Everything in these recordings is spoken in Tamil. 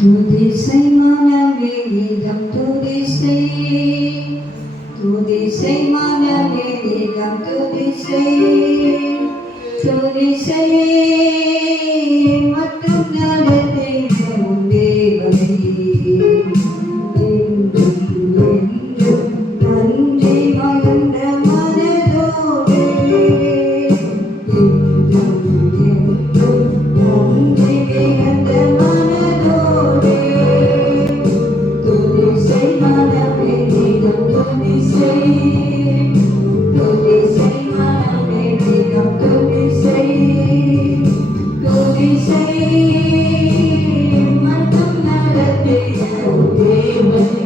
துதிசை மனமேகம் துதிசை துதிசை மனமேகம் துதிசை துதிசையே மற்றும் நடத்தேவும் தேவனை என்றும் என்றும் நன்றி மகிழ்ந்த மனதோடு என்றும் என்றும் நன்றி மிகுந்த மனதோடு துதிசை மனமேகம் துதிசை துதிசை மனமேகம் துதிசை துதிசை மட்டும் நடத்திய தேவனை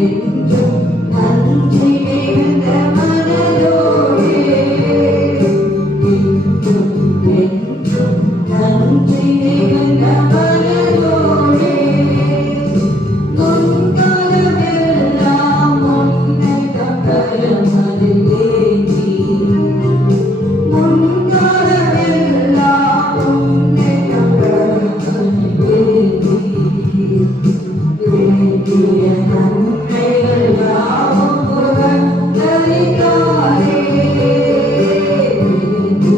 என்றும் நன்றி மிகுந்த மனதோடு என்றும் என்றும் நன்றி மிகுந்த மனதோடு முன்காலமெல்லாம் உன்னை தப்பரமதில் வேண்டி முன்காலமெல்லாம் உன்னை தப்பரமதில் வேண்டி வேண்டிய நன்மைகள் யாவும் புகழ்ந்தளித்தாரே வேண்டிய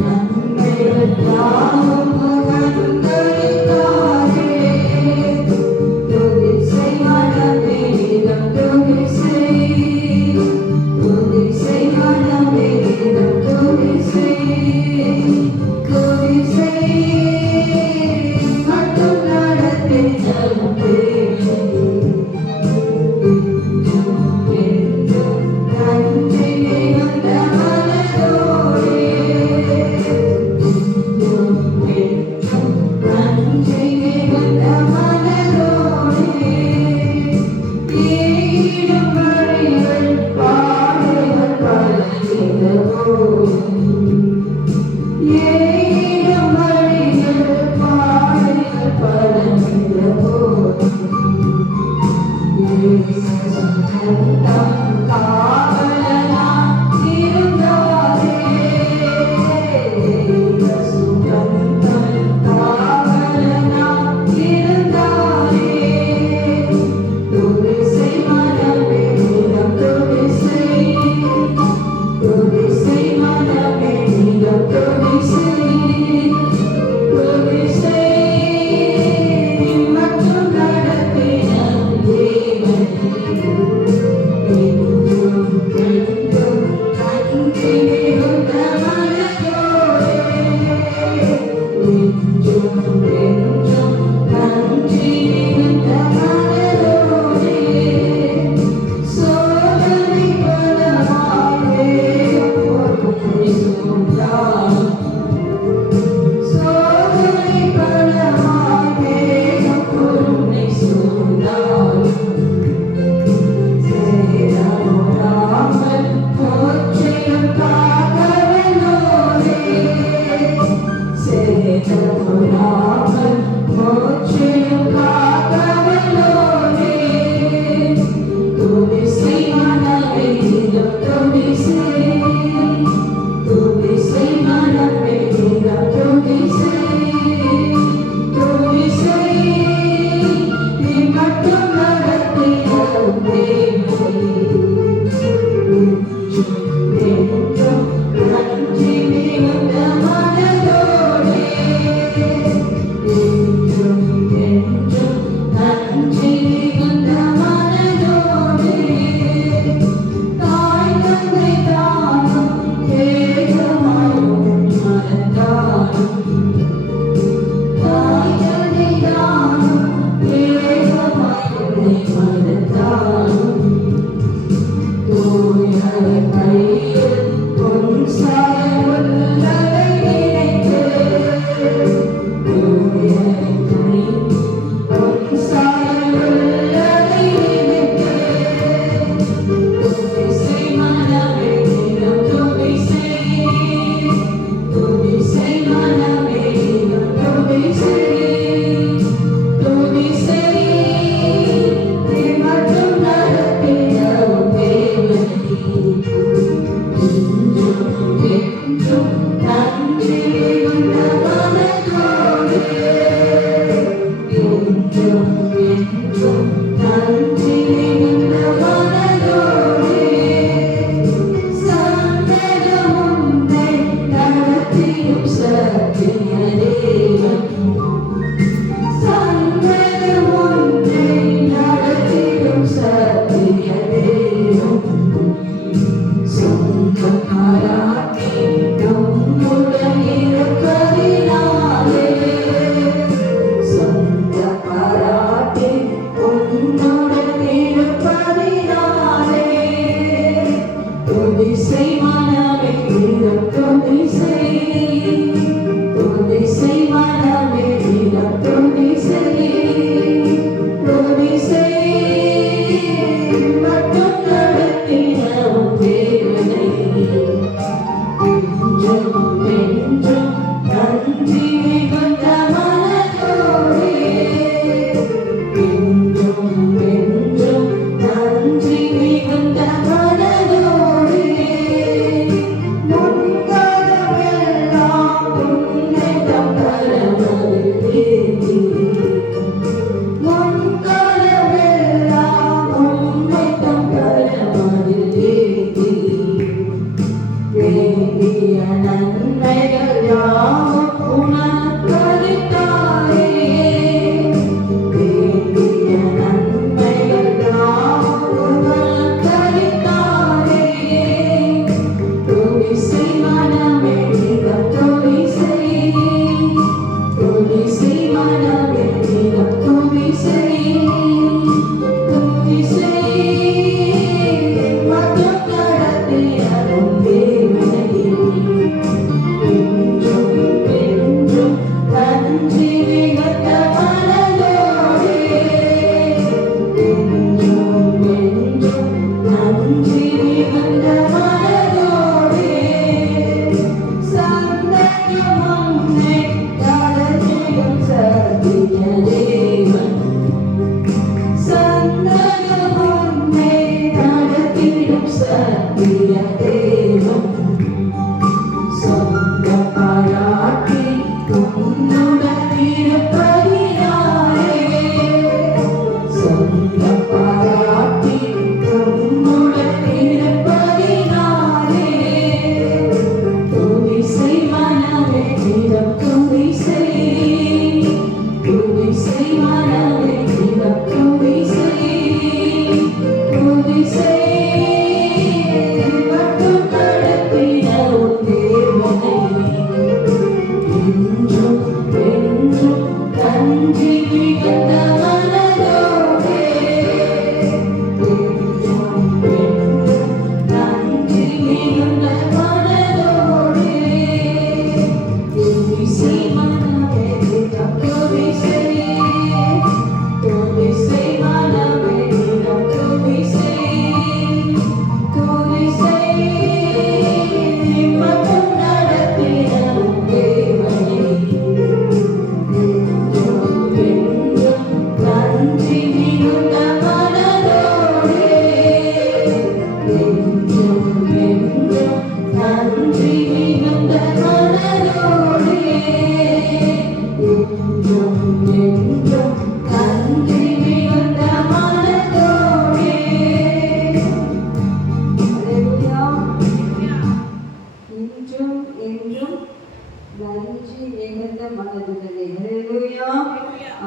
நன்மைகள் யாவும் புகழ்ந்தளித்தாரே துதிசை மனமேகம் துதிசை துதிசை மனமேகம் துதிசை துதிசை மட்டும் நடத்தின என்றும் நன்றி மிகுந்த மனதோடு என்றும் என்றும் நன்றி மிகுந்த மனதோடு ஏகிடும் வழிகள் பாடுகள் பழகிட போதும் ஏகிடும் வழிகள் பாடுகள் பழகிட போதும் சுகந்தம் காவலனாய் இருந்தாரே சுகந்தம் காவலனாய் இருந்தாரே துதிசை மனமேகம் துதிசை துதிசை மனமேகம் துதிசை துதிசை மற்றும் நடத்தின தேவனை என்றும் என்றும் நன்றி மிகுந்த மனதோடு என்றும் என்றும் நன்றி மிகுந்த மனதோடு சோதனை பலமாய் பொறுமை சூழ்ந்தார் சோதனை பலமாய் பொறுமை சூழ்ந்தார் சேரமுடாமல் போற்றியும் காக்கவனோரே சேரமுடாமல் போற்றியும் காக்கவனோரே துதிசை மனமேகம் துதிசை துதிசை மனமேகம் துதிசை துதிசை நீ மட்டும் நடத்திய தேவனை என்றும் நன்றி மிகுந்த மனதோடு என்றும் என்றும்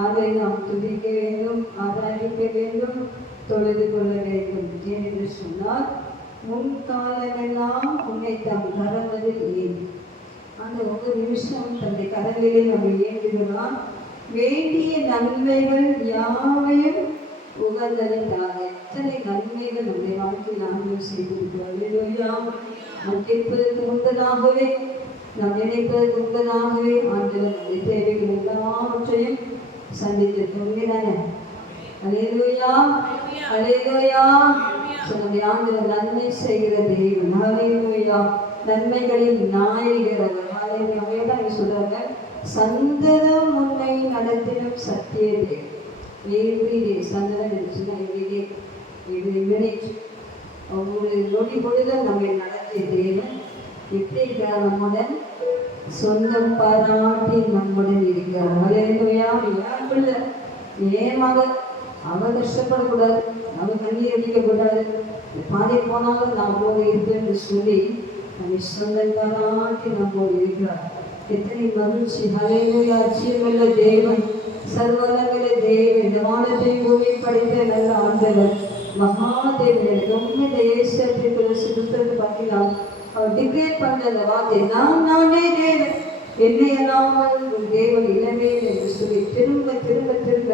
அதை நாம் துதிக்க வேண்டும், ஆராதிக்க வேண்டும், தொழுது கொள்ள வேண்டும். ஏனென்று சொன்னால் முன்காலமெல்லாம் உன்னை தம் கரமதில் ஏன் அந்த ஒவ்வொரு நிமிஷம் தன்னுடைய கரங்களிலே நம்ம ஏந்துகிறான். வேண்டிய நன்மைகள் யாவையும் உகந்தளித்தாக. எத்தனை நன்மைகள் நம்முடைய வாழ்க்கையில் ஆண்டவர் செய்திருக்கிறார். நாம் கேட்பதற்கு முன்பதாகவே, நாம் நினைப்பதற்கு முன்பதாகவே ஆண்டவர் நம்முடைய தேவைகள் எல்லாவற்றையும் சந்தித்து உண்மைதானே? அல்லேலூயா, அல்லேலூயா. நம்முடைய ஆண்டவர் நன்மை செய்கிற தேவன். அல்லேலூயா. நன்மைகளின் நாயகர் அவர். அவையதான் சொல்றாங்க, சந்ததம் உன்னை நடத்தினும் சத்திய தேவன். எவ்ரிடே சந்ததம் இருந்துச்சுன்னா எவ்ரிடே ஒவ்வொரு நொடி பொழுதும் நம்மை நடத்திய தேவன் எப்படி இருக்கிறார்? நம்முடன் சொந்தம் பாராட்டி நம்முடன் இருக்கிறார். அல்லேலூயா. யார் பிள்ளை? ஏன் மகன்? அவன் கஷ்டப்படக்கூடாது, அவன் கண்ணீர் அடிக்கக்கூடாது. பாடி போனாலும் நான் போது இருப்பேன் என்று சொல்லி நம்மை சொந்தம் பாராட்டி நம்மோடு இருக்கிறார். எத்தனை மகிழ்ச்சி! ஹல்லேலூயா. அச்சியமுள்ள தேவன், சர்வவல்லமையுள்ள தேவன், இந்த வானத்தை பூமி படைத்த நல்ல ஆண்டவர், மகாதேவன். ரொம்ப தேசத்திற்குள்ள சுத்தத்தை பார்த்தீங்கன்னா அவர் டிக்ளேர் பண்ண அந்த வார்த்தை, நானே தேவன், என்னை அல்லாமல் ஒரு தேவன் இல்லவே என்று சொல்லி திரும்ப திரும்ப திரும்ப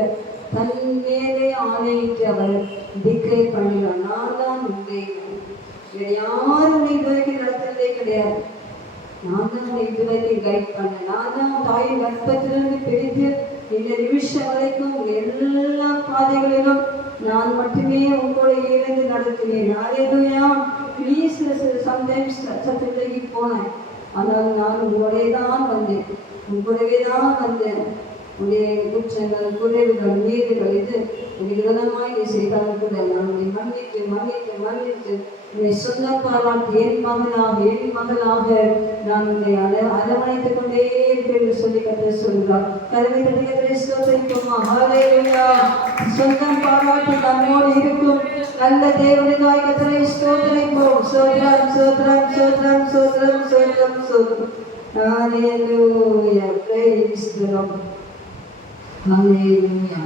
தன் மேலே ஆணையிட்டு அவர் டிக்ளேர் பண்ணுகிறார். நான் தான் உன் தேவன், வேறு யாரும் உன்னை இதுவரைக்கும் நடத்துறதே கிடையாது. நான் தான் உன்னை இதுவரைக்கும் கைட் பண்ணேன். நான் தான் தாயின் கர்ப்பத்திலிருந்து பிரித்து இந்த நிமிஷம் வரைக்கும் எல்லா பாதைகளிலும் நான் மட்டுமே உங்களோட இருந்து நடத்தினேன். அல்லேலூயா. நீ சம்டைம்ஸ் சற்று விலகி போனேன், ஆனால் நான் உங்களோடே தான் வந்தேன், உங்களோடவே தான் வந்தேன். உடைய குற்றங்கள், குறைவுகள், மீறுகள் இது விதமாய் நீ செய்தாலும் கூட நான் உன்னை மன்னித்து மன்னித்து மன்னித்து உன்னை சொந்த பாராட்டி என் மகனாக நான் உன்னை அரவணைத்துக் கொண்டே இருப்பேன் என்று சொல்லி கற்று சொல்கிறார். கருவை சொந்தம் பாராட்டி நம்மோடு இருக்கும் நல்ல தேவனுக்காய் கத்தரை ஸ்தோத்திரிப்போம். சோத்ரம் சோத்ரம் சோத்ரம் சோத்ரம் சோத்ரம் சோத்ரம். ஹல்லேலூயா. Praise the lord. ஹல்லேலூயா.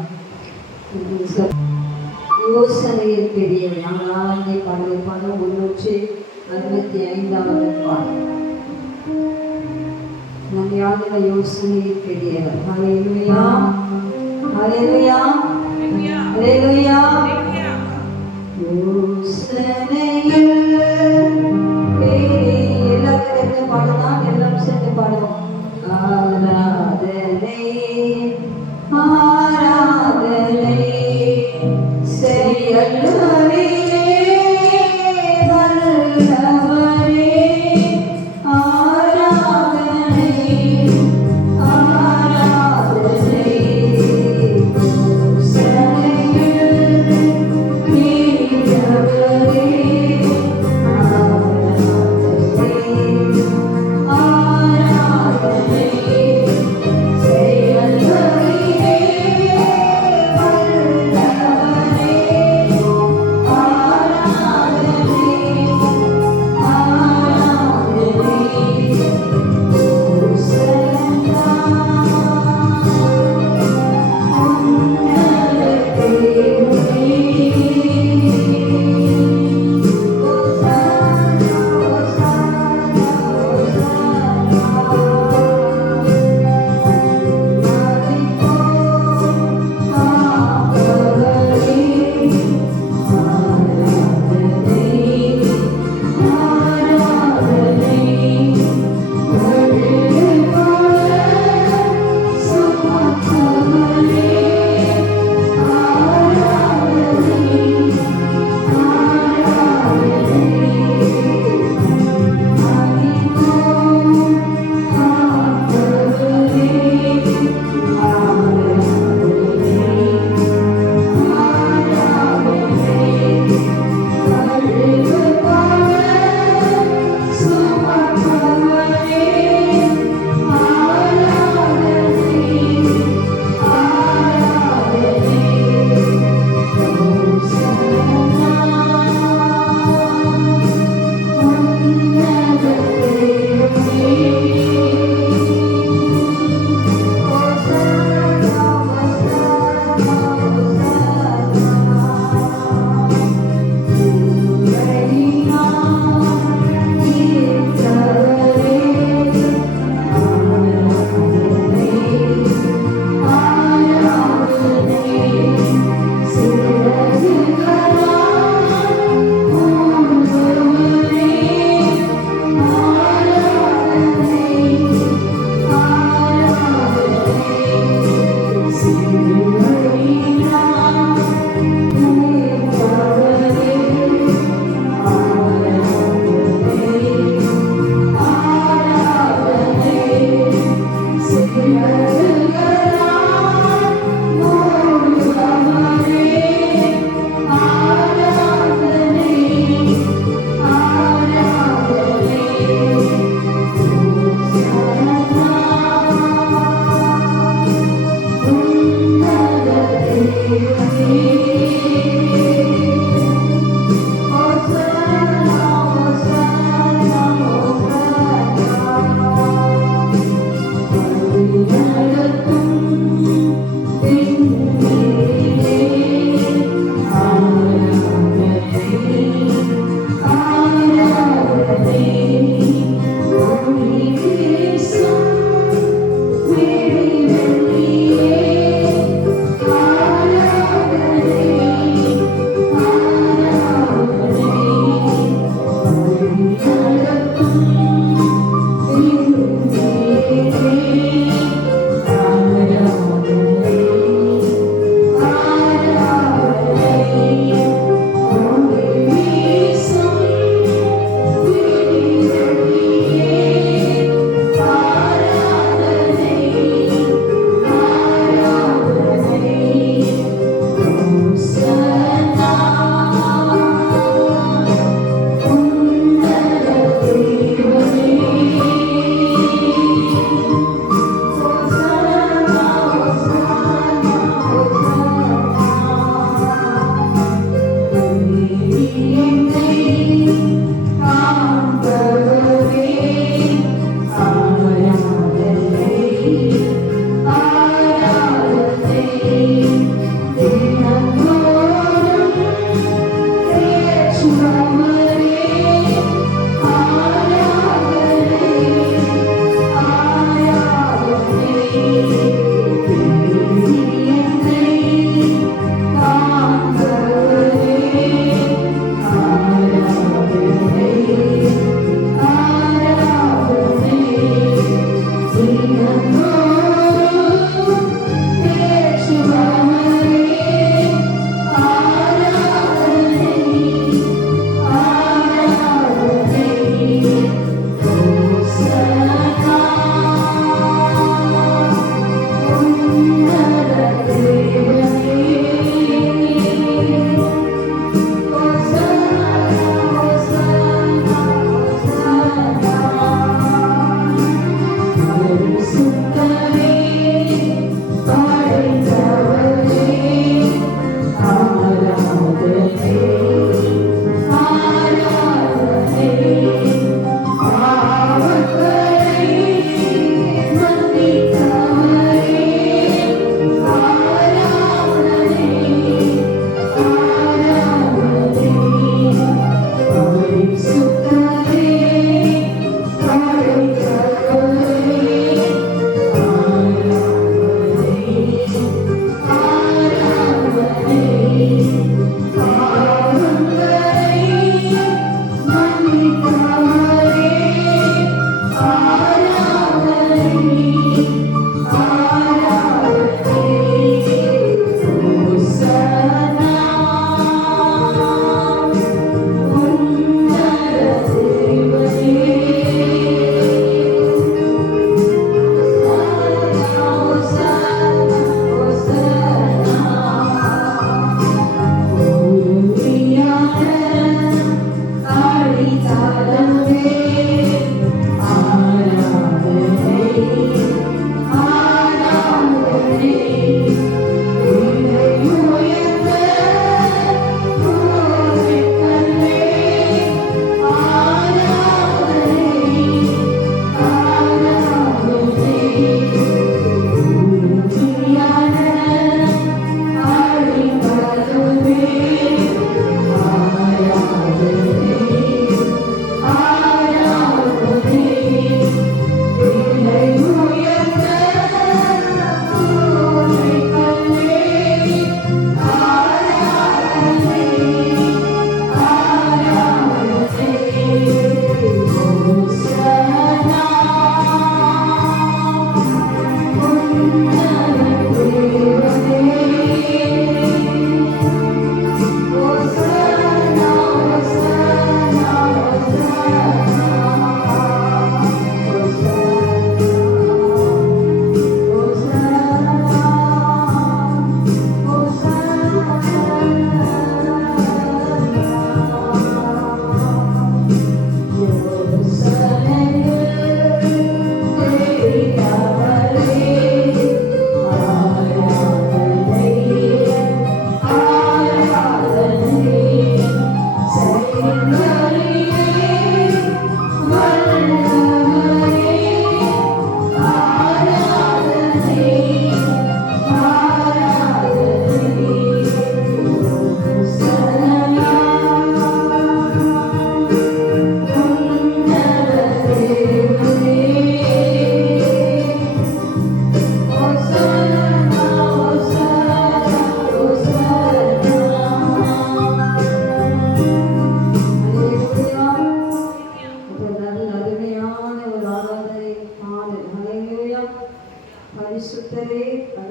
யோசனையில் பெரியவர். நாங்கள் ஆராய்ச்சி பாடல் பாடம் 365வது பாடல். நம் யாருடைய யோசனையில் பெரியவர். ஹல்லேலூயா, ஹல்லேலூயா, ஹல்லேலூயா. யோசனையில் பெரிய எல்லாத்துக்கும் பாடலாம், எல்லாம் சேர்ந்து பாடுவோம். ஆராதனை ஆராதனை செய்யல்லவே நல்லவரே. ஆராதனை ஆராதனை சனையில் நீரவரே. ஆராதனை ஆராதனை செய்ய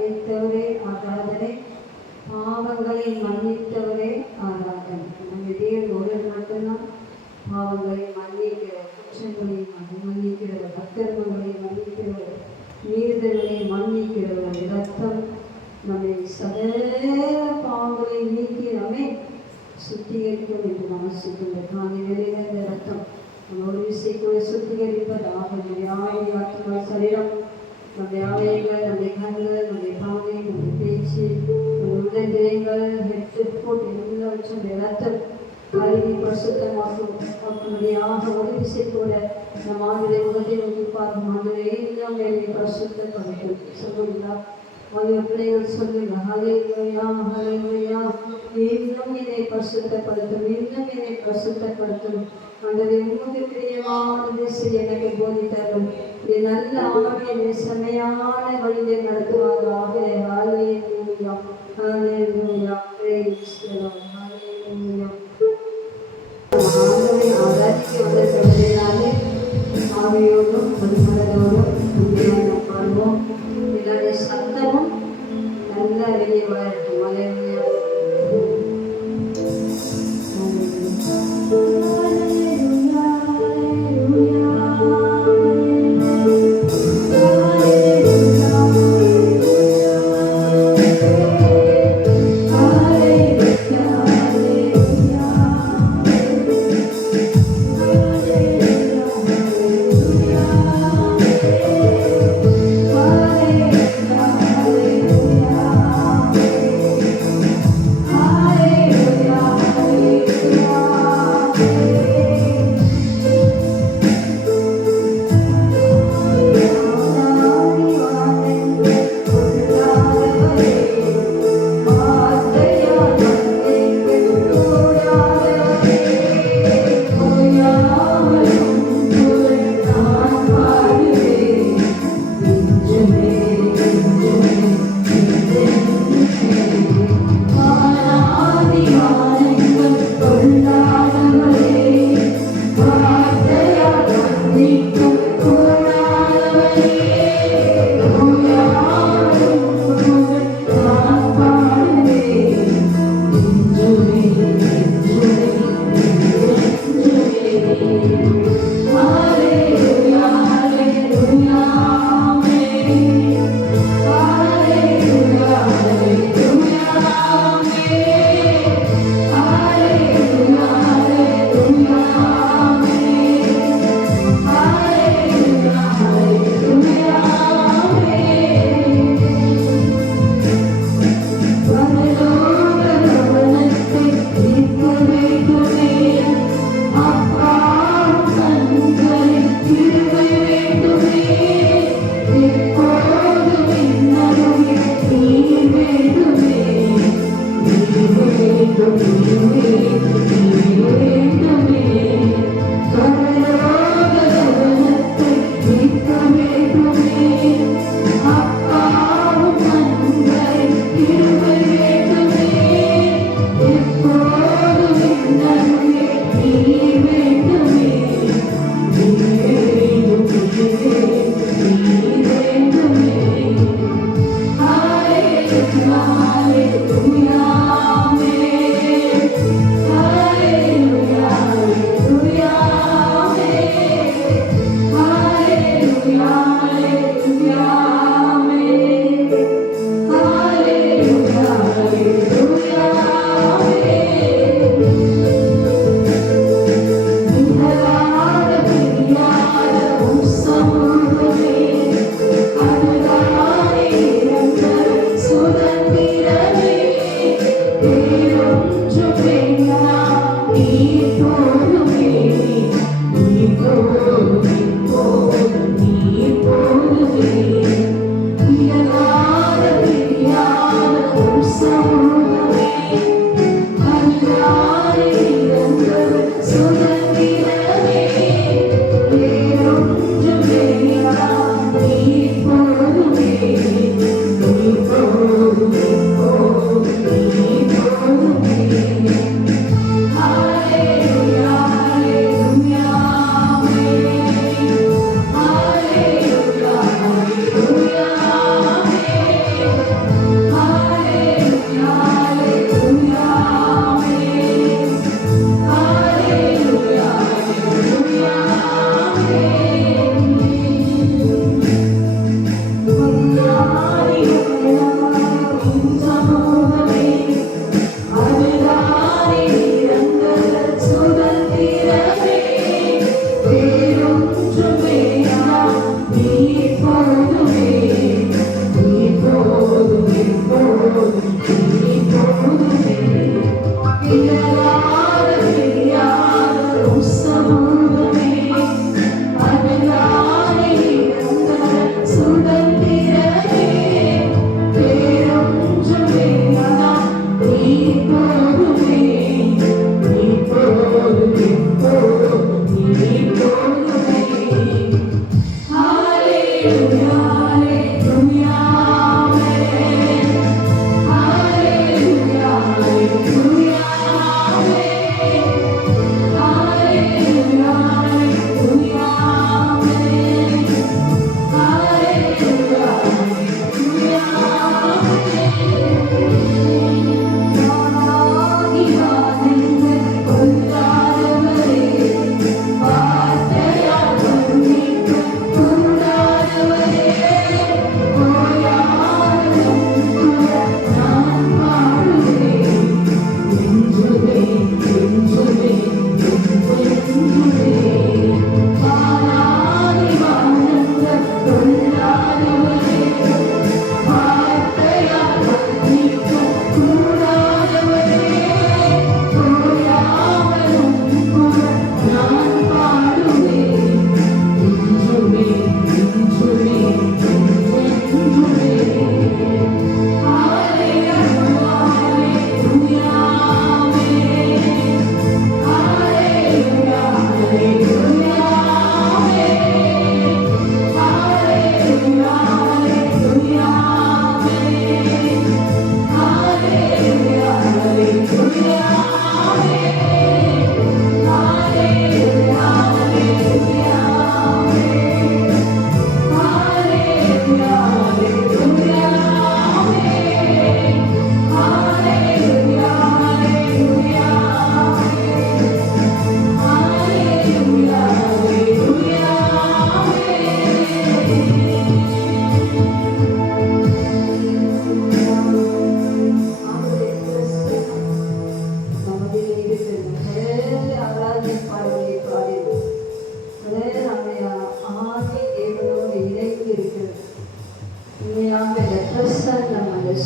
அழைத்தவரே ஆராதனை, பாவங்களை மன்னித்தவரே ஆராதனை. நம்ம தேவன் ஒருவர் மட்டும்தான் பாவங்களை மன்னிக்கிற, குற்றங்களை மன்னிக்கிறவர், அக்கிரமங்களை மன்னிக்கிறவர், மீறுதல்களை மன்னிக்கிறவர். இரத்தம் நம்மை சகல பாவங்களை நீக்கி நம்மை சுத்திகரிக்கும் என்று நாம் சொல்கின்ற காலையில் இந்த இரத்தம் நம்மளோட விசைக்குள்ள சுத்திகரிப்பதாக. நம்முடைய ஆவி, ஆத்மா, சரீரம், நம்முடைய ஆலயங்கள், நம்முடைய கண்கள், நம்முடைய பாதை, நம்முடைய பேச்சு, நம்முடைய உடல்கள், ஹெட்ஃபோன் எல்லாவற்றும் இரத்தம் கழுவி பரிசுத்தமாக்கும் அப்படியாக ஒரு விசைக்கூட நம் ஆண்டுடைய முகத்தை நோக்கி பார்க்கும் ஆண்டுடைய எல்லாம் வேலை பரிசுத்தப்படுத்தும். சொல்லுங்களா? அவருடைய பிள்ளைகள் சொல்லுங்க, ஹல்லேலூயா, ஹல்லேலூயா. இன்னும் என்னை பரிசுத்தப்படுத்தும், இன்னும் என்னை பரிசுத்தப்படுத்தும். ஆண்டவரே, உமக்கு பிரியமானதை செய்ய எனக்கு போதித்தரும். இது நல்ல ஆவியை செம்மையான வழியை நடத்துவாராக. Hallelujah, hallelujah. Praise the lord. Hallelujah. ஆண்டவரை ஆராதிக்க வந்த சகோதரனாலே ஆவியோடும் மனதோடும் உண்மையான பாடுவோம். இதனுடைய சத்தமும் நல்ல வெளியே வரட்டும். ஹல்லேலூயா. Hallelujah.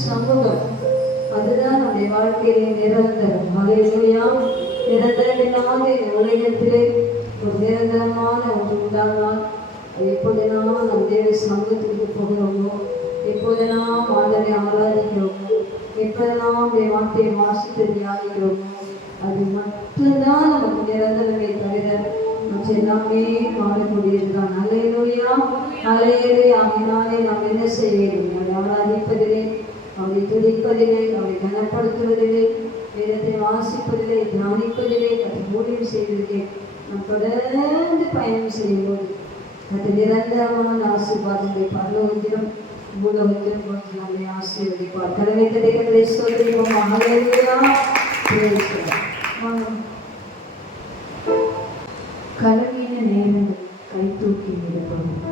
சமூகம் அதுதான் நம்முடைய வாழ்க்கையிலே நிரந்தரம். ஹல்லேலூயா. நிரந்தரமில்லாத இந்த உலகத்திலே ஒரு நிரந்தரமான ஒன்று உண்டானால் எப்போதெல்லாம் நம் தேவ சமூகத்திற்கு போகிறோமோ, எப்போதெல்லாம் ஆண்டவரை ஆராதிக்கிறோமோ, எப்போதெல்லாம் நம்முடைய வார்த்தையை வாசித்து தியானிக்கிறோமோ, அது மட்டும்தான் நமக்கு நிரந்தரமே தவிர மற்ற எல்லாமே மாறக்கூடியதுதான். ஹல்லேலூயா. ஹல்லேலூயா. ஆகினாலே நாம் என்ன செய்ய வேண்டும்? அவரை ஆராதிப்பதிலே, அவரை துதிப்பதிலே, அவரை கனப்படுத்துவதிலே, வேதத்தை வாசிப்பதிலே, தியானிப்பதிலே, அதை ஊழியம் செய்வதிலே நாம் தொடர்ந்து பயணம் செய்யும்போது அது நிரந்தரமான ஆசீர்வாதங்களை பரலோகத்திலும் பூலோகத்திலும் போட்டு நம்மை ஆசீர்வதிப்பார். கடவுளை கிடைக்கிறதை சொல்லுவோம். ஹல்லேலூயா. கலங்கின நேரங்கள் கை தூக்கி விடப்படும்.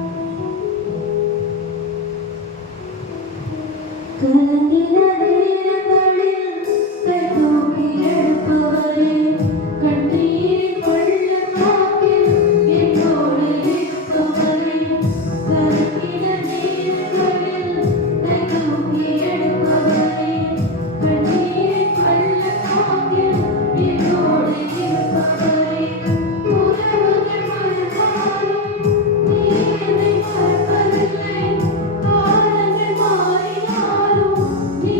கலங்கின நேரங்களில் கை தூக்கி எடுப்பவரே, கண்ணீரின் பள்ளத்தாக்கில் என்னோடு இருப்பவரே, கலங்கின நேரங்களில் கை தூக்கி எடுப்பவரே, கண்ணீரின் பள்ளத்தாக்கில் என்னோடு இருப்பவரே, உறவுகள் மறந்தாலும் நீ என்னை மறப்பதில்லை, காலங்கள் மாறினாலும் நீ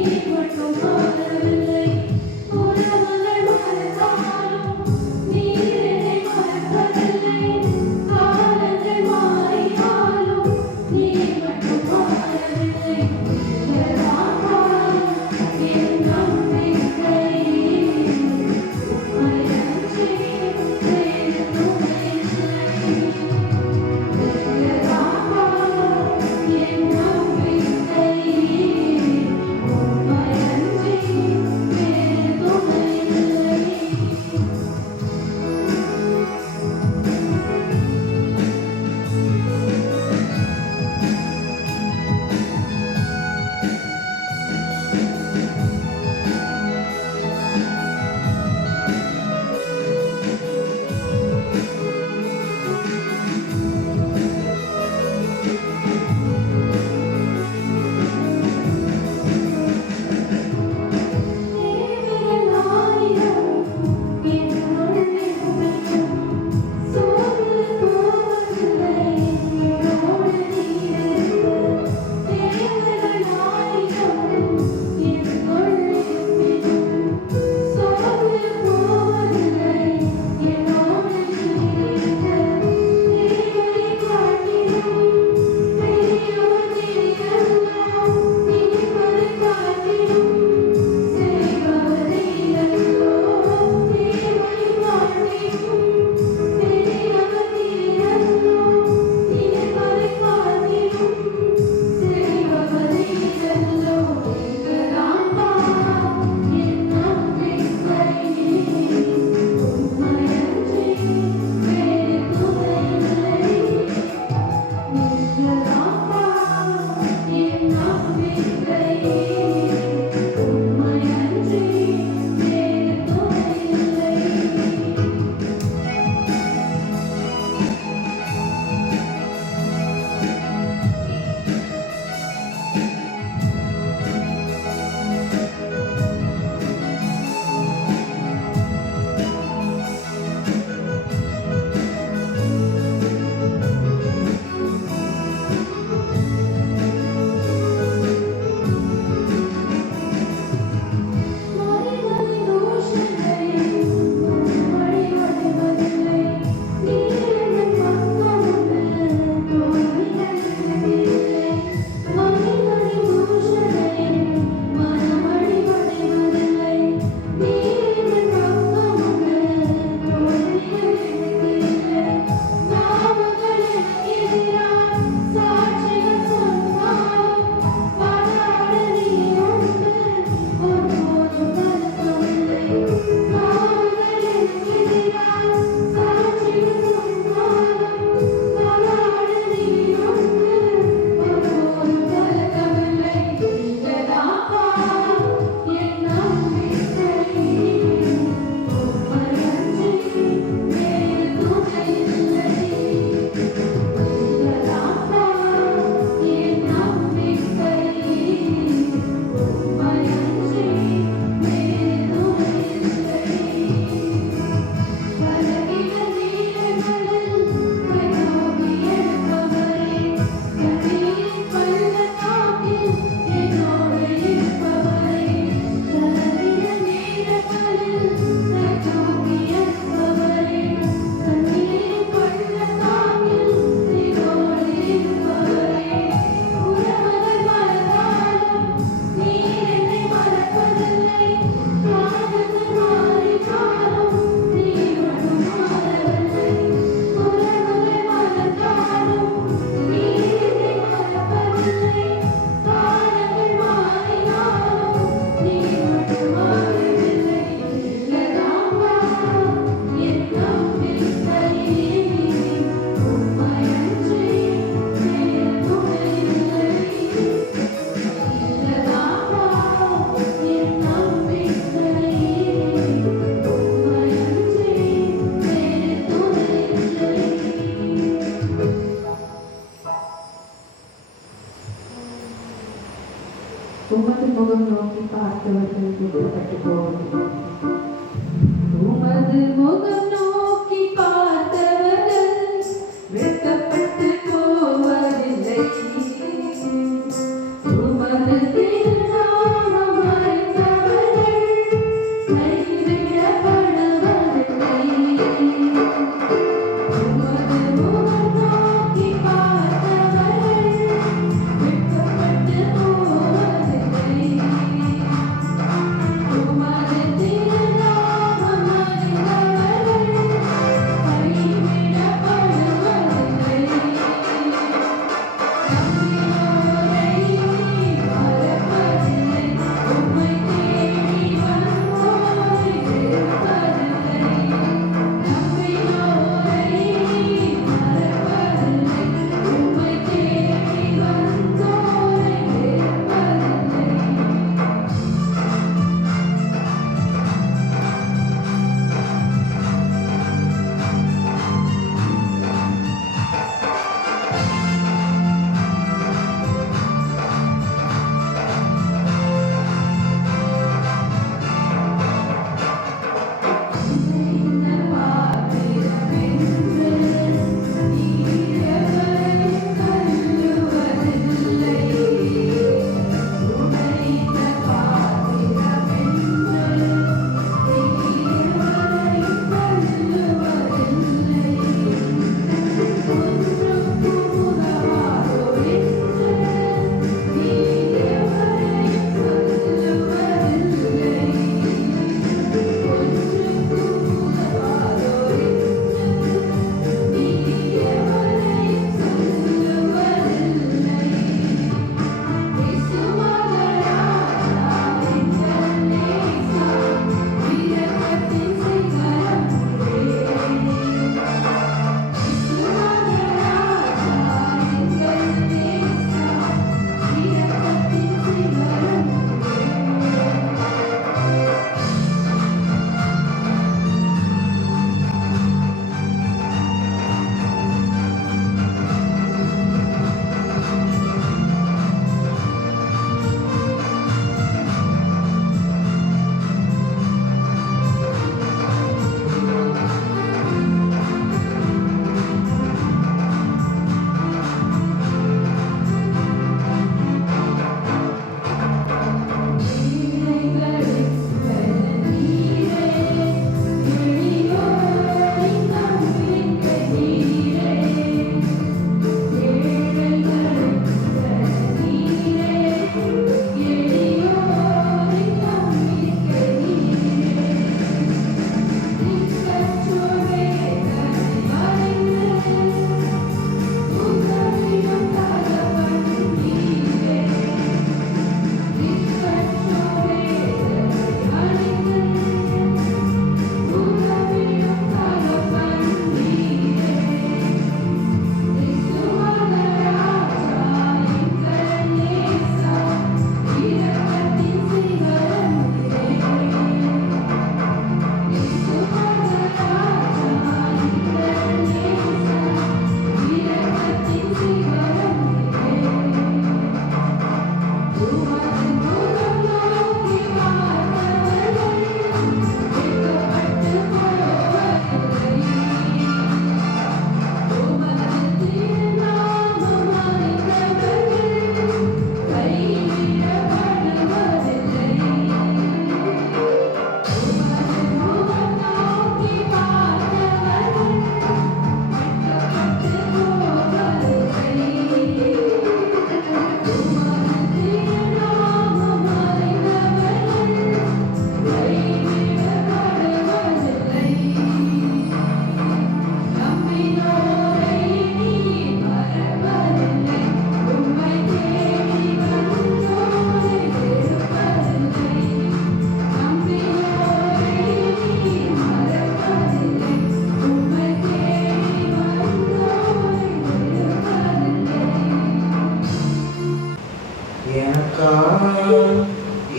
முகம் நோக்கி பார்த்தவர்கள் வெட்கப்பட்டு போவதில்லை. உமது முகம் நோக்கி பார்த்தவர்கள் வெட்கப்பட்டு போவதில்லை. உமது திருநாமம் அறிந்தவர்கள் கைவிடப்படுவதில்லை. உமது முகம் நோக்கி பார்த்தவர்கள் வெட்கப்பட்டு போவதில்லை. உமது திருநாமம் அறிந்தவர்கள்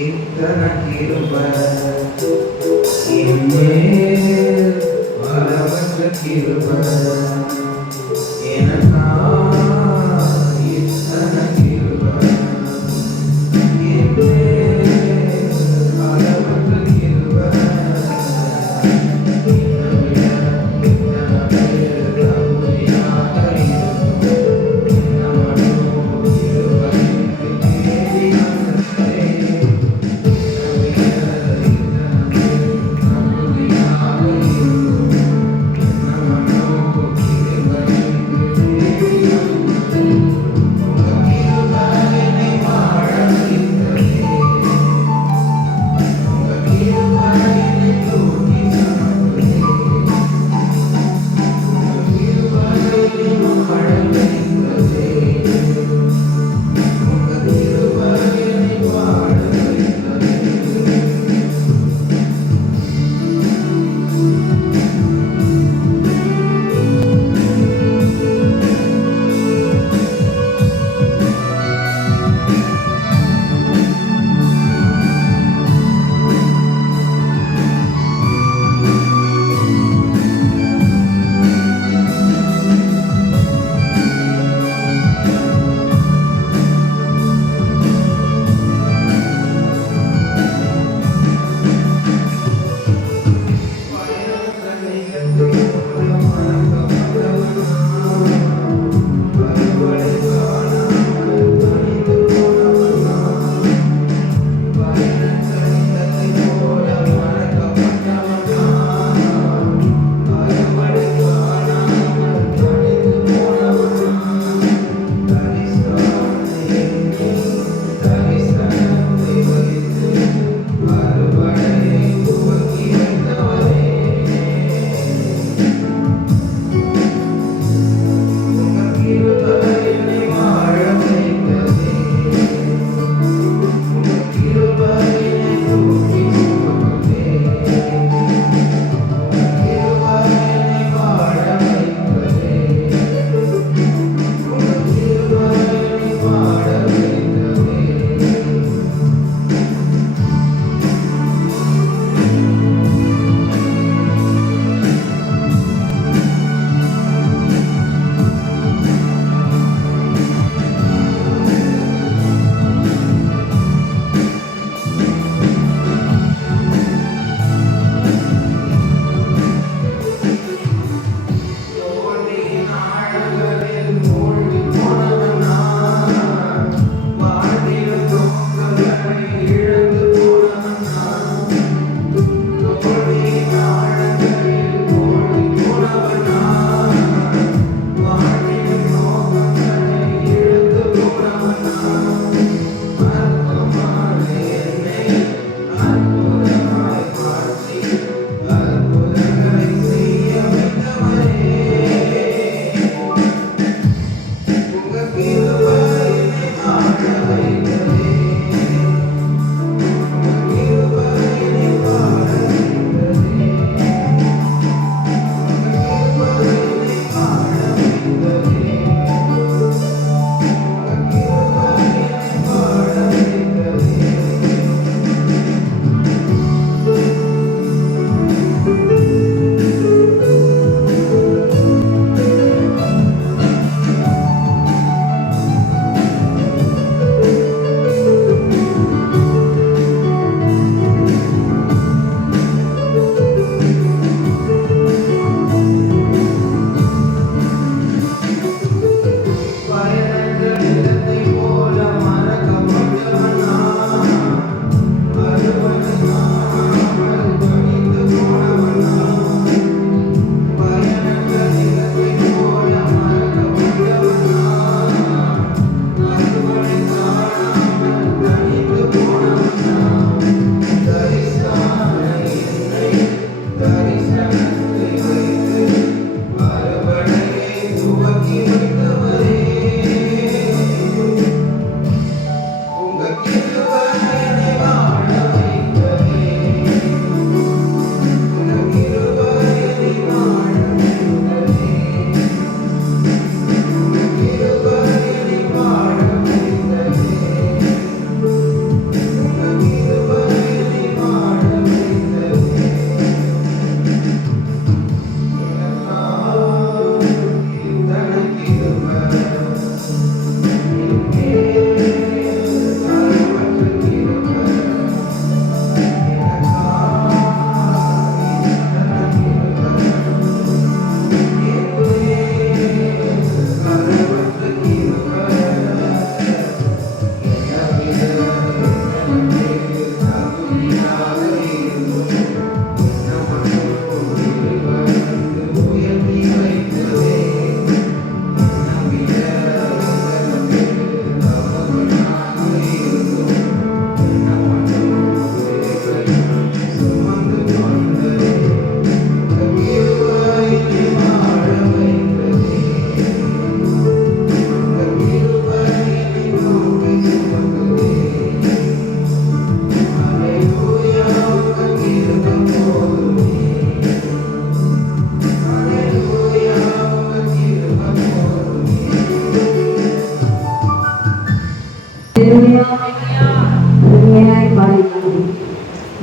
இத்தனை கிருபை என்மேல் அளவற்ற கிருபை எனக்கா இத்தனை கிருபை என்மேல்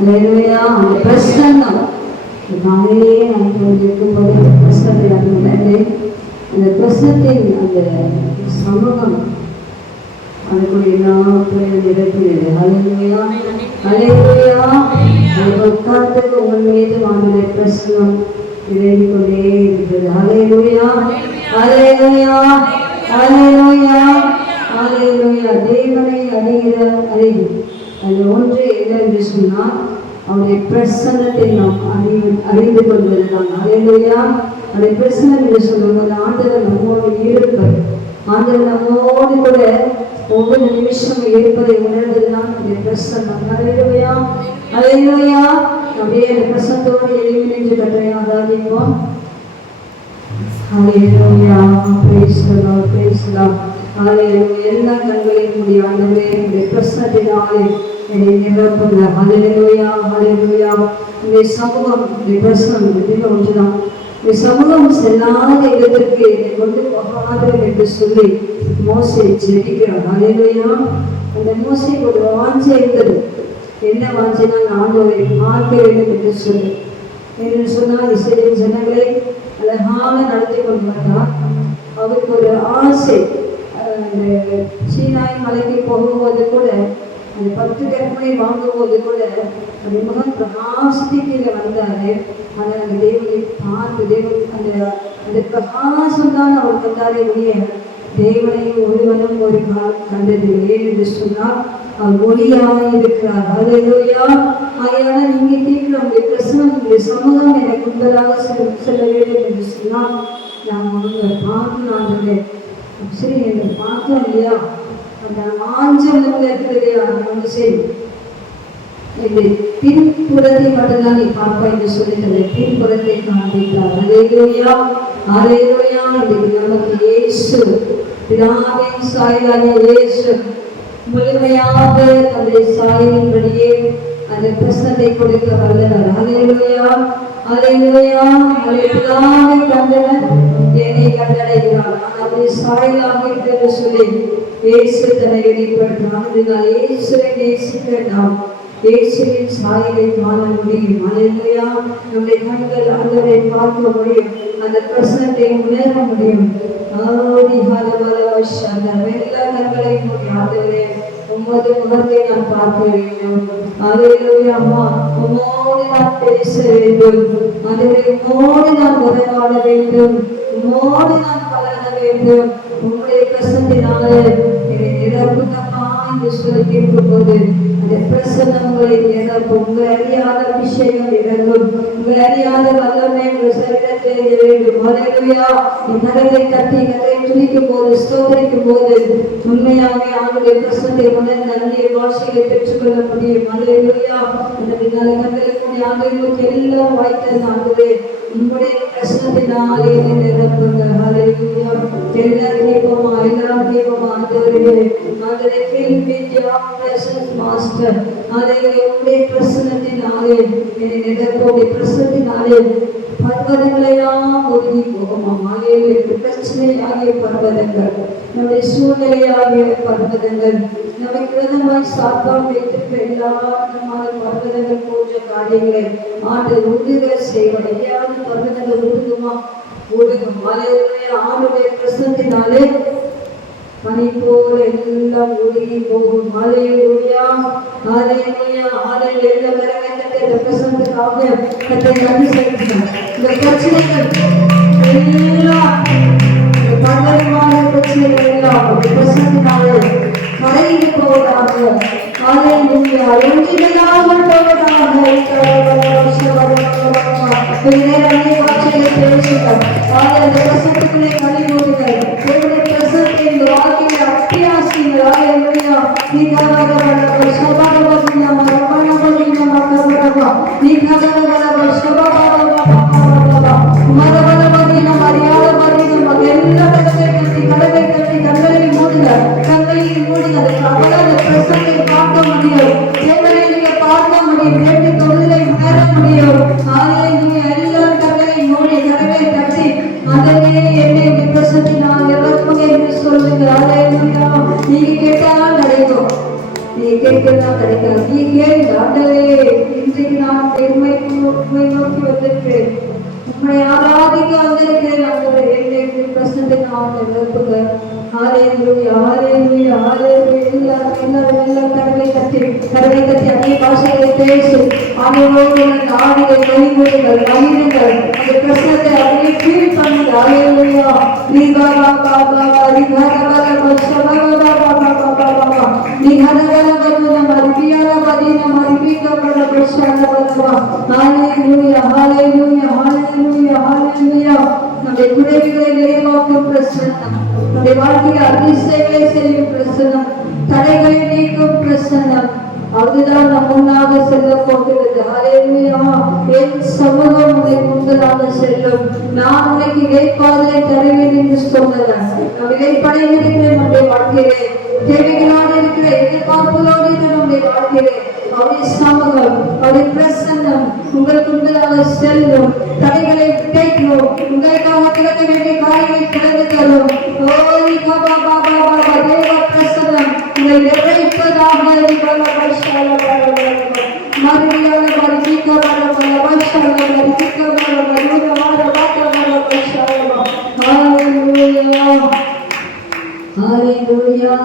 அல்லேலூயா. அந்த பிரசன்னம் நாங்களே நான் இருக்கும்போது அந்த பிரசனத்தை அந்த பிரசனத்தின் அந்த சமூகம் அதுக்குரிய நிரப்பினது. அல்லேலூயா அல்லேலூயா. உட்கார்ந்தது உங்கள் மீது அவனுடைய பிரசனம் இறங்கி கொண்டே இருக்கிறது. அல்லேலூயா அல்லேலூயா அல்லேலூயா அல்லேலூயா. தேவனை அறிகிற அறிவு அது ஒன்று என்ன என்று சொன்னால் அவருடைய பிரசன்னத்தை நாம் அறிந்து கொள்வதுதான். அல்லேலூயா. அவருடைய பிரசன்னம் என்று சொல்லும்போது ஆண்டவர் நம்மோடு இருப்பார். ஆண்டவர் நம்மோடு கூட ஒவ்வொரு நிமிஷம் இருப்பதை உணர்வதுதான் அவருடைய பிரசன்னம். அல்லேலூயா அல்லேலூயா. அப்படியே அந்த பிரசன்னத்தோடு எழுதி நின்று கட்டளை ஆராதிப்போம். அல்லேலூயா. praise the Lord, praise the Lord. அல்லேலூயா. எல்லா கண்களையும் மூடி ஆண்டவரே உம்முடைய பிரசன்னத்தினாலே என்னை நிரப்புங்க. அல்லேலூயா அல்லேலூயா. உம்முடைய சமூகம் உம்முடைய பிரசன்னம் இது ஒன்றுதான். இந்த சமூகம் செல்லாத இடத்திற்கு என்னை கொண்டு போகாது என்று சொல்லி மோசே ஜெபிக்கிறார். அல்லேலூயா. அந்த மோசேக்கு ஒரு வாஞ்சை இருந்தது. என்ன வாஞ்சைனா ஆண்டவரை பார்க்க வேண்டும் என்று சொல்லி என்று சொன்னால் இஸ்ரவேல் ஜனங்களை அழகாக நடத்தி கொண்டு வந்தார். அவருக்கு ஒரு ஆசை. சீனாய் மலைக்கு போகும்போது கூட அந்த 10 கற்பனை வாங்கும்போது கூட அந்த முகம் பிரகாசத்தை கீழே வந்தாரு. ஆனால் அந்த தேவனை பார்த்து தேவன் அந்த பிரகாசம் தான் அவர் கண்டாரே ஒழிய தேவனை ஒருவனும் ஒரு கால் கண்டதில்லை என்று சொன்னால் அவர் ஒளியாக இருக்கிறார். அல்லேலூயா. ஆகையால நீங்க கேட்கிற உங்களுடைய பிரசனம் உங்களுடைய சமூகம் எனக்கு உண்பதாக செல்ல வேண்டும் என்று சொன்னால் நாம் உங்களை பார்த்து நான் சரி என்னை பார்த்தோம் இல்லையா அந்த ஆஞ்சல் இருக்கிறதையா நம்ம சரி பின்புறத்தை மட்டும்தான் நீ பார்ப்பா என்று சொல்லிட்டது. பின்புறத்தை காண்பித்தார். அல்லேலூயா அல்லேலூயா. இன்றைக்கு நமக்கு இயேசு பிதாவின் சாயலாகிய இயேசு முழுமையாக தன்னுடைய சாயலின்படியே அந்த பிரசனத்தை கொடுக்க வல்லவர். அல்லேலூயா அல்லேலூயா. பிதாவை கண்டவர் என்னை கண்டடைகிறார். அவருடைய சாயலாக இருக்கிறது சொல்லி இயேசு தன்னை வெளிப்படுத்தினார். இதனால் இயேசுவை நேசிக்க நாம் இயேசுவின் சாயலை காண முடியும். அல்லேலூயா. நம்முடைய கண்கள் ஆண்டவரை பார்க்க முடியும். அந்த பிரசனத்தை உணர முடியும். எல்லா கண்களையும் ஆண்டவரே உமது முகத்தை நான் பார்க்க வேண்டும். அல்லேலூயா. அம்மா உம்மோடு நான் பேச வேண்டும். ஆண்டவரே உம்மோடு நான் உறவாட வேண்டும். உம்மோடு நான் பழக வேண்டும். உங்களுடைய பிரசனத்தினாலே என்னை நிரப்புங்கப்பா என்று சொல்லி கேட்கும்போது அந்த பிரசன்னங்களை நிரப்பும். உங்களை அறியாத விஷயம் இறங்கும். உங்களை அறியாத வல்லமை உங்கள் சரீரத்தில் வேண்டும். அல்லேலூயா. கதவை தட்டி கதவை துணிக்கும் போது ஸ்தோத்திரிக்கும் போது உண்மையாக ஆண்டுடைய பிரசனத்தை உணர்ந்து அந்நிய பாஷையை பெற்றுக்கொள்ள முடியும். அல்லேலூயா. அந்த கண்களுக்கு ஆண்டுகளுக்கு எல்லாம் வாய்த்தது ஆண்டுவே உங்களுடைய பிரசனத்தினாலே என்னை நிரப்புங்க. அல்லேலூயா. எல்லா தீபமா ஆண்டவரே ஆண்டவரே fill with your presence master. அல்லேலூயா. உங்களுடைய பிரசனத்தினாலே என்னை நிரப்புங்க. பிரசனத்தினாலே பர்வதங்களெல்லாம் ஒதுங்கி போகுமா. அல்லேலூயா. பிரச்சனையாகிய பர்வதங்கள் நம்முடைய சூழ்நிலையாகிய பர்வதங்கள் நமக்கு விதமாய் சாப்பாடு வைத்திருக்கிற எல்லா விதமான பர்வதங்கள் போன்ற காரியங்களை ஆண்டு உருக செய்வது. எதையாவது பர்வதங்கள் உருகுமா? உருகும். அல்லேலூயா. ஆண்டுடைய பிரசனத்தினாலே பனி போல எல்லாம் ஒழுகி போகும். அல்லேலூயா அல்லேலூயா அல்லேலூயா. எல்லா கரங்கத்தை இந்த பிரசனத்துக்காக கத்தை நன்றி செலுத்துகிறோம். இந்த பிரச்சனைகள் எல்லாம் பலவிதமான பிரச்சனைகள் எல்லாம் பிரசனத்தினாலே கரைந்து போவதாக. அல்லேலூயா. ஒன்றில்லாமல் போவதாக. நேரமே வார்த்தையை பேசுங்கள். அந்த பிரசனத்துக்குள்ளே கலை போடுங்கள். உங்களுடைய பிரசனத்தை இந்த வாழ்க்கையை அத்தியாசிங்கள். அல்லேலூயா. நீ கவலைப்படாத சபாபதி நம்ம ரமணபதி நம்ம கவலைப்படாத நீ கவலைப்படாத சபாபதி மரபலபதி நம்ம அறியாதபதி நம்ம எல்லா கடவை கட்டி கண்களை மூடுங்க. கண்களை மூடுங்க. அந்த பிரசனத்தை பார்க்க முடியும். தேவனை நீங்க பார்க்க முடியும். வேண்டி தொழிலை உணர முடியும். அல்லேலூயா. எல்லா கண்களை மூடி கடவை கட்டி அதே என்னை பிரசனத்தினால் நிரப்புங்க என்று சொல்லுங்க. அல்லேலூயா. நீங்க கேட்டால் கிடைக்கும். நீ கேட்கிறதா கிடைக்காது. நீ கேட்க ஆண்டவரே இன்றைக்கு நான் உண்மை நோக்கி வந்திருக்கிறேன். உண்மை ஆராதிக்க வந்திருக்கிறேன். ஆண்டவரே, என்னை பிரசன்னத்தை நான் நிரப்புக. ஹalleluya ஹalleluya ஹalleluya. எல்லாரும் கரங்களை தட்டி அநேக பாஷைகளை பேசி ஆண்டவரோடு ஆடிகள் மகிமைகள் மகிழுங்கள். அந்த பிரசன்னத்தை அப்படியே ஃபீல் பண்ணுங்க. ஹalleluya. லீபா பாபா பாபா லீபா பாபா பாபா பாபா நிகரகல வந்தன மரியால வதின மரிபிக பட பிரசன்ன பதவா. ஹalleluya ஹalleluya ஹalleluya ஹalleluya. நம்முடைய குறைகளை நிறைவாக்கும் பிரசன்னம், நம்முடைய வாழ்க்கையை அதிசயங்களை செய்யும் பிரசன்னம், தடைகளை நீக்கும் பிரசன்னம், அதுதான் நம் முன்னாக செல்ல போகிறது. ஹalleluya. என் சமூகம் உன்னை முன்பதாக செல்லும், நான் உனக்கு இளைப்பாறுதலை தருவேன் என்று சொன்னதான். நம் இளைப்படையில் இருக்கிற நம்முடைய வாழ்க்கையிலே, தேவைகளோடு இருக்கிற எதிர்பார்ப்புகளோடு இருக்கிற நம்முடைய வாழ்க்கையிலே அவருடைய சமூகம், அவருடைய பிரசன்னம் உங்களுக்கு முன்பதாக செல்லும், தடைகளை உடைக்கும், உங்களுக்காக திறக்க வேண்டிய காரியங்களை திறந்து தரும். ஓய் பாபா பாபா பாபா தேவ பிரசன்னம் உங்களை நிறைப்பதாக மறுபடியாக மறுபிக்க Hallelujah,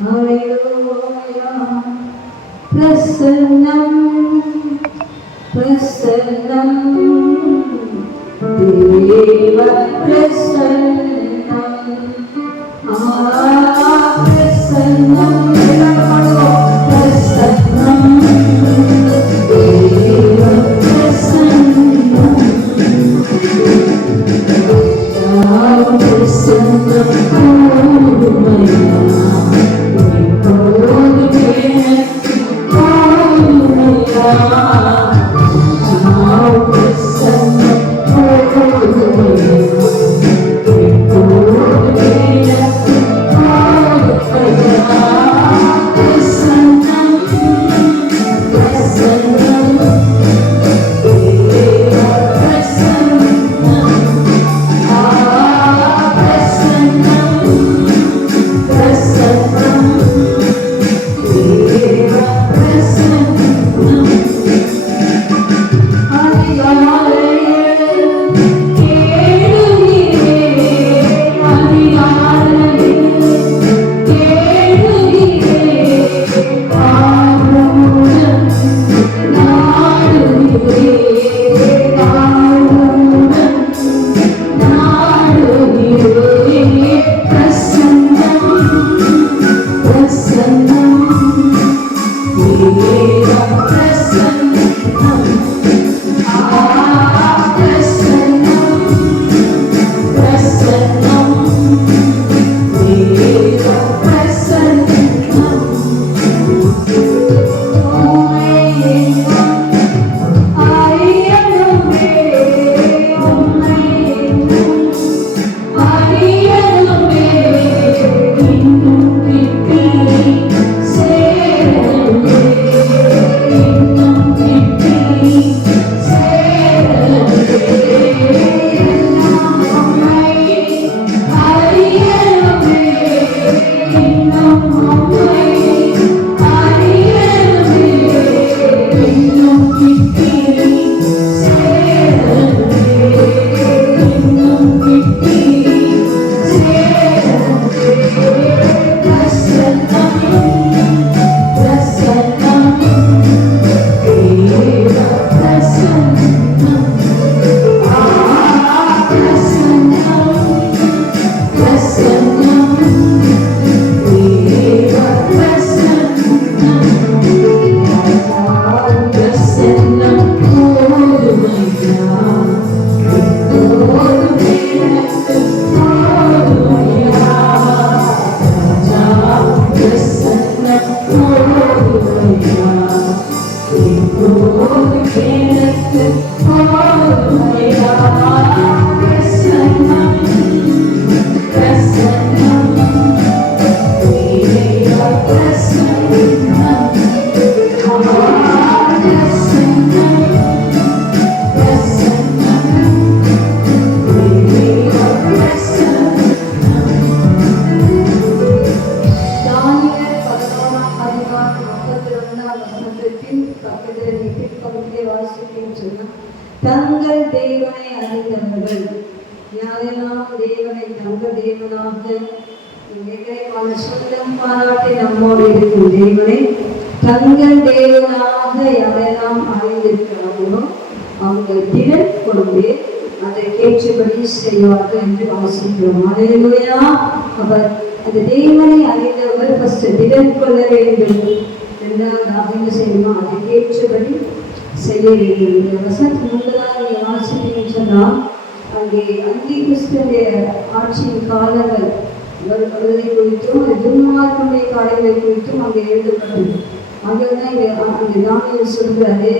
Hallelujah. Prasannam, Prasannam, Deva Prasannam, Prasannam, Prasannam, Deva Prasannam, பக்கத்தில் பின்பக்கத்திலே வாசிக்கணும்னு சொன்னால், தங்கள் தேவனை அறிந்தவர்கள் யாரெல்லாம் தேவனை தங்கள் தேவனாக பல சொந்தம் பாராட்டி நம்மோடு இருக்கும் தேவனை தங்கள் தேவனாக யாரெல்லாம் அறிந்திருக்கிறார்களோ அவங்க திறன் கொண்டு அதை கேட்டபடி செய்வார்கள் என்று வாசிக்கிறோம். அல்லேலூயா. அவர் அந்த தேவனை அறிந்தவர் ஃபர்ஸ்ட் திறன் கொள்ள வேண்டும். இரண்டாவதாக என்ன செய்யணும்? அதை கேட்டபடி செய்ய வேண்டும். இந்த வசனத்துக்கு முன்பதாக நீங்கள் வாசிப்பீங்கன்னு சொன்னால், அங்கே அந்தி கிறிஸ்துடைய ஆட்சியின் காலங்கள் வருவதை குறித்தும் துன்மார்க்கனுடைய காரியங்களை குறித்தும் அங்கே எழுதப்பட்டது. அங்கேதான் அங்கே தானியேல் சொல்கிறாரு,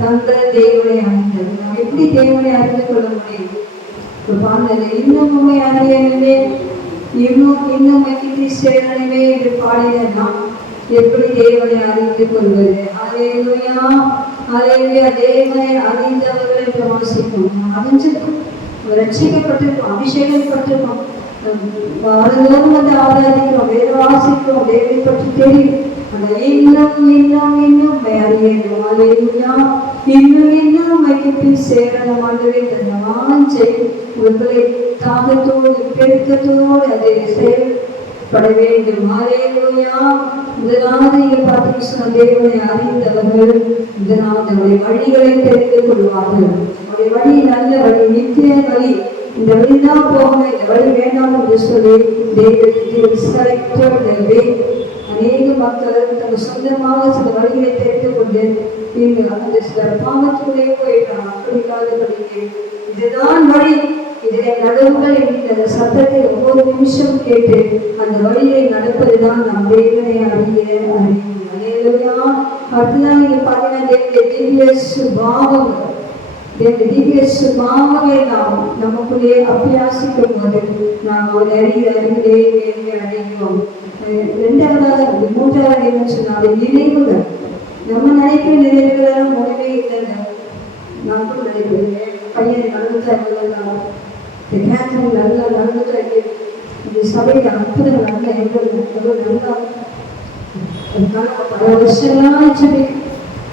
தங்கள் தேவனை அறிந்தது. நாம் எப்படி தேவனை அறிந்து கொள்ள முடியும்? இப்போ பாருங்க, இன்னும் உண்மை அறியணுமே, இன்னும் மைக்கு சேரணுமே என்று பாடினா எப்படி தேவனை அறிந்து கொள்வது? அல்லேலூயா, அல்லேலூயா. தேவனை அறிந்தவர்கள் என்று வாசிக்கும். அறிஞ்சிருக்கும், ரட்சிக்கப்பட்டிருக்கும், அபிஷேகப்பட்டிருக்கும், வாரந்தோறும் வந்து ஆராதிக்கிறோம், வேறு வாசிக்கிறோம், தேவனை பற்றி தெரியும். அந்த இன்னும் அறியணும். அல்லேலூயா. இன்னும் மைக்கு சேரணும். ஆண்டவரே, இந்த வாஞ்சை உங்களை தாகத்தோடு பெருக்கத்தோடு அதை செயல்பட வேண்டும். அல்லேலூயா. இதனால் நீங்கள் பார்த்தீங்கன்னா தேவனை அறிந்தவர்கள் இதனால் அவருடைய வழிகளை தெரிந்து கொள்வார்கள். அவருடைய வழி நல்ல வழி, நித்திய வழி. இந்த வழிதான் போகணும், இந்த வழி வேண்டாம் என்று சொல்லி அநேக மக்கள் தங்கள் சொந்தமாக சில வழிகளை தெரிந்து கொண்டு அந்த சில பாவத்துக்குள்ளே போயிட்டான். அப்படி இல்லாதபடிக்கு இதுதான் வழி, இதை நடவுகள் என்கிற சத்தத்தை ஒவ்வொரு நிமிஷம் கேட்டு அந்த வழியை நடப்பதுதான் நம் தேவனை அறியும். அடுத்ததான் நீங்க பார்த்தீங்கன்னா திவ்ய சுபாவம், திவ்ய சுபாவங்களை நாம் நமக்குள்ளே அபியாசிக்கும் போது நாம் ஒரு அறிகிறே அடைகிறோம். ரெண்டாவதாக மூன்றாவது சொன்னால் நினைவுகள். நம்ம நினைக்கிற நினைவுகளெல்லாம் ஒன்றுமே இல்லைங்க. நான் கூட நினைக்கிறேன், பையன் நடந்துட்டா கேன்சர் நல்லா நடந்துட்டா இந்த சபைக்கு அற்புதங்கள் நல்லா எவ்வளோ நல்லா பல வருஷம்லாம் சொல்லி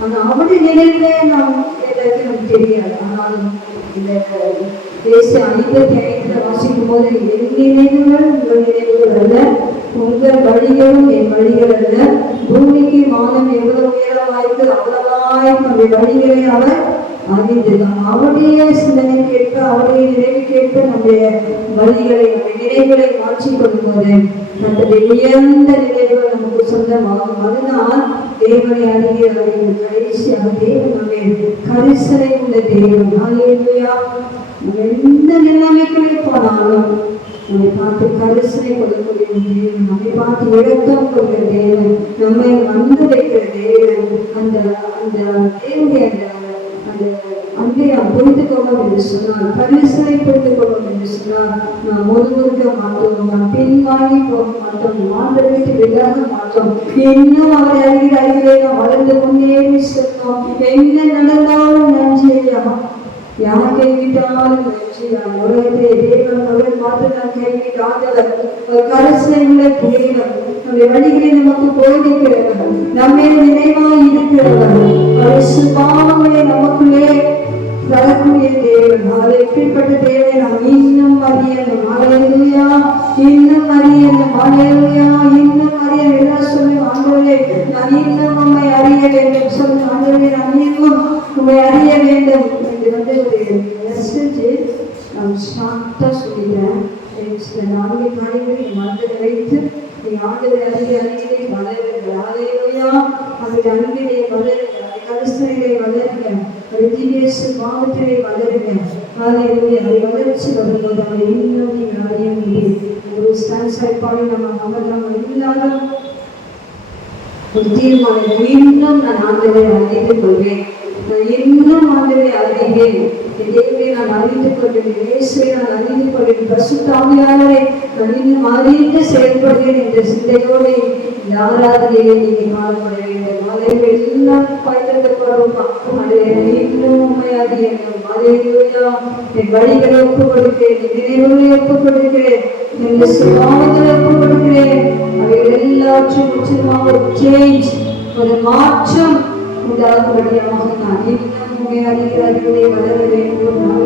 ஆனால் அவருடைய நினைவுகளே நாம் நமக்கு தெரியாது. ஆனாலும் இந்த தேசிய 55 வாசிக்கும் போது என் நினைவுகள் உங்கள் நினைவுகள் அல்ல, உங்கள் வழிகளும் என் வழிகள் அல்ல, பூமிக்கு வானம் எவ்வளவு உயரமாய்க்கு அவ்வளவாய் நம்முடைய வழிகளை அவர் அறிந்திருக்காங்க. அவருடைய சிந்தனை கேட்க, அவருடைய நினைவு கேட்க நம்முடைய வழிகளை, நம்முடைய நினைவுகளை மாற்றிக்கொள்ளும் போது நம்முடைய உயர்ந்த நினைவுகள் நமக்கு சொந்தமாகும். அதனால் தேவனை அறிய கடைசியாக தேவன் நம்மை கரிசனை உள்ள தேவன். அல்லேலூயா. எந்த நிலைமைக்குள்ளே போனாலும் நம்மை பார்த்து கரிசனை கொடுக்கக்கூடிய தேவன், நம்மை பார்த்து இழக்கம் கொள்கிற தேவன், நம்மை அன்பு வைக்கிற தேவன். அந்த அந்த தேவனுடைய அந்த அன்பை நாம் புரிந்து கொள்வோம் என்று சொன்னால், கரிசனை புரிந்து கொள்வோம் என்று சொன்னால், நாம் முறுமுறுக்க மாட்டோம், நாம் பின்வாங்கி போக மாட்டோம், ஆண்டவரை விட்டு விலக மாட்டோம். இன்னும் அவரை அறிகிறே நாம் வளர்ந்து முன்னேறி செல்வோம். என்ன நடந்தாலும் நன்றி ஐயா, யார் கைவிட்டாலும் நன்றி. நான் உலகத்தை தேவன் மகன் பார்த்து நான் கைவிட்டாதவர், ஒரு கரிசனை உள்ள தேவன், நம்முடைய வழிகளை நமக்கு போதிக்கிறவர், நம்மை நினைவாய் இருக்கிறவர், பரிசு பாவங்களை நமக்குள்ளே தரக்கூடிய தேவன். அதை எப்படிப்பட்ட தேவனை நாம் இன்னும் அறியணும். அல்லேலூயா. இன்னும் அறியணும். அல்லேலூயா. இன்னும் அறிய எல்லாம் சொல்லி ஆண்டவரே, நான் இன்னும் உம்மை அறிய வேண்டும் சொல்லி ஆண்டவரே, நான் இன்னும் உம்மை அறிய வேண்டும். இது வந்து ஒரு மெசேஜ் நான் ஷார்ட்டாக சொல்லிட்டேன். சில 4 காரியங்களை என் மனதில் வைத்து ஆண்டவரை அறிகிறே வளருங்கள். அல்லேலூயா. அவருடைய அன்பிலே வளருங்க, கரிசனையை வளருங்க, திவ்ய சுபாவத்திலே வளருங்க. அல்லேலூயா. அதை வளர்ச்சி வரும்போது அவரை இன்னும் நீங்கள் அறிய முடியும். ஒரு சாய்ப்பாடு நம்ம இல்லாத ஒரு தீர்மானம், இன்னும் நான் ஆண்டவரை அறிந்து கொள்வேன், நான் இன்னும் ஆண்டவரை அறிவேன், தேவனை நான் அறிந்து கொள்வேன், இயேசுவை நான் அறிந்து கொள்வேன், பரிசுத்த ஆவியானவரை நான் இன்னும் அறிந்து செயல்படுவேன் என்ற சிந்தையோடு இந்த ஆராதனையை நீங்கள் காணப்பட வேண்டும். அதை எல்லாம் பயன்படுத்தப்படும் அதை இன்னும் உண்மையாக என் வழிகளை ஒப்புக் கொடுக்கிறேன், என் நினைவுகளை ஒப்புக் கொடுக்கிறேன், என் சுபாவங்களை ஒப்புக் கொடுக்கிறேன். அவை எல்லாற்றும் முற்றிலுமாக ஒரு சேஞ்ச், ஒரு மாற்றம் உண்டாகும்படியாக நான் இன்னும் உண்மை அறிகிற அறிவிலே வளர வேண்டும்.